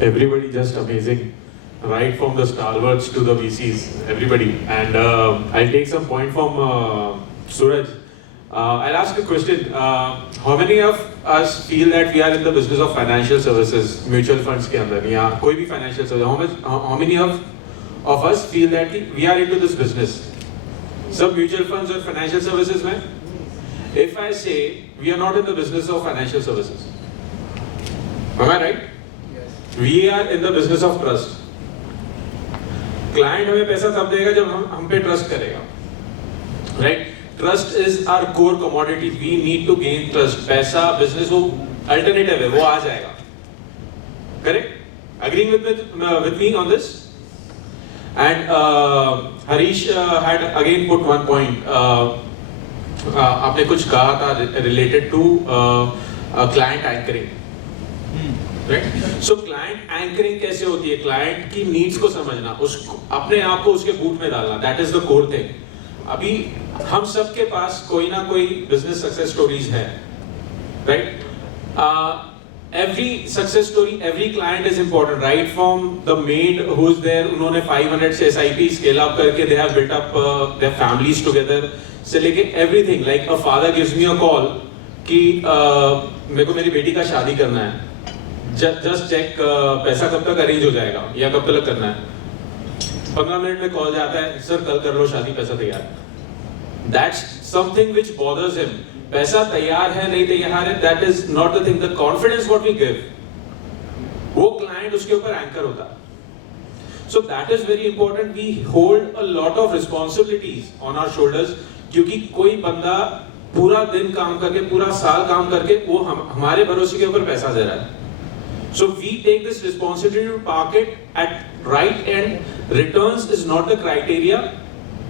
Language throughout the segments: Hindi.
everybody just amazing, right from the stalwarts to the VCs, everybody. And I'll take some point from Suraj. I'll ask a question. How many of us feel that we are in the business of financial services, mutual funds के अंदर या कोई भी financial service? How many of us feel that we are into this business? सब mutual funds और financial services में? If I say we are not in the business of financial services, am I right? Yes. We are in the business of trust. Client हमें पैसा तब देगा जब हम पे trust करेगा, right? Trust is our core commodity. We need to gain trust. पैसा business वो alternative है, वो आ जाएगा. Correct? Agreeing with me on this? And Harish had again put one point. आपने कुछ कहा था related to client anchoring. Right? So client anchoring कैसे होती है? Client की needs को समझना, उसको अपने आप को उसके बूट में डालना. That is the core thing. अभी हम सब के पास कोई ना कोई business success stories है, right? Every success story, every client is important, right? From the maid who's there, उन्होंने 500 से SIP scale up करके they have built up their families together, से लेके everything. Like a father gives me a call कि मेरे को मेरी बेटी का शादी करना है, just check पैसा कब तक arrange हो जाएगा या कब तक करना है. 15 मिनट में कॉल जाता है, सर कल कर लो शादी, पैसा तैयार है. That's something which bothers him. पैसा तैयार है नहीं तैयार है, that is not the thing. The confidence what we give, वो client उसके ऊपर anchor होता है. So that is very important. We hold a lot of responsibilities on our shoulders, क्योंकि कोई बंदा पूरा दिन काम करके, पूरा साल काम करके वो हमारे भरोसे के ऊपर पैसा दे रहा है. So we take this responsibility to park it at right end. Returns is not the criteria.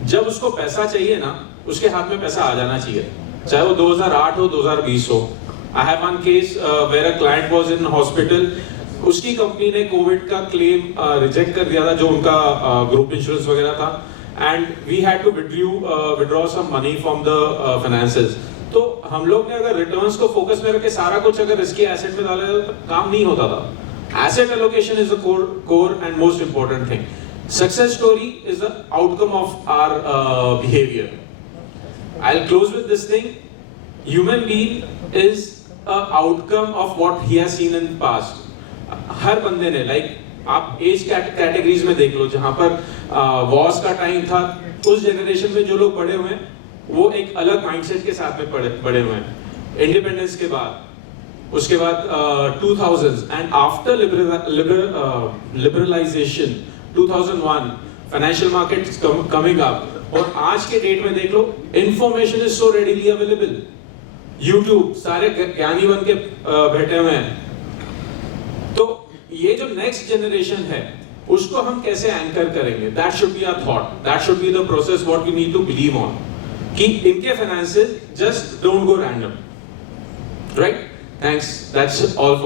जब उसको पैसा चाहिए ना, उसके हाथ में पैसा आ जाना चाहिए, चाहे वो 2008 हो 2020 हो. I have one case where a client was in hospital. उसकी कंपनी ने कोविड का क्लेम रिजेक्ट कर दिया था, जो उनका ग्रुप इंश्योरेंस वगैरह था, and we had to withdraw some money from the finances. तो हम लोग ने अगर रिटर्न्स को फोकस में रखे सारा कुछ अगर रिस्की एसेट में डाला तो काम नहीं होता था. Asset allocation is the core and most important thing. Success story is the outcome of our behaviour. I will close with this thing. Human being is a outcome of what he has seen in past. हर बंदे ने आप एज कैटेगरीज में देख लो, जहां पर वॉर्स का टाइम था, उस जनरेशन में जो लोग बड़े हुए हैं वो एक अलग माइंडसेट के साथ में बड़े हुए हैं. इंडिपेंडेंस के बाद, उसके बाद 2000s and after liberalisation 2001, financial markets coming up, और आज के डेट में देख लो, information is so readily available. YouTube सारे ज्ञानी बन के बैठे हुए हैं. तो ये जो नेक्स्ट जनरेशन है उसको हम कैसे एंकर करेंगे? That should be our thought, that should be the process what we need to believe on. कि इनके finances just don't go random, right? Thanks, that's all.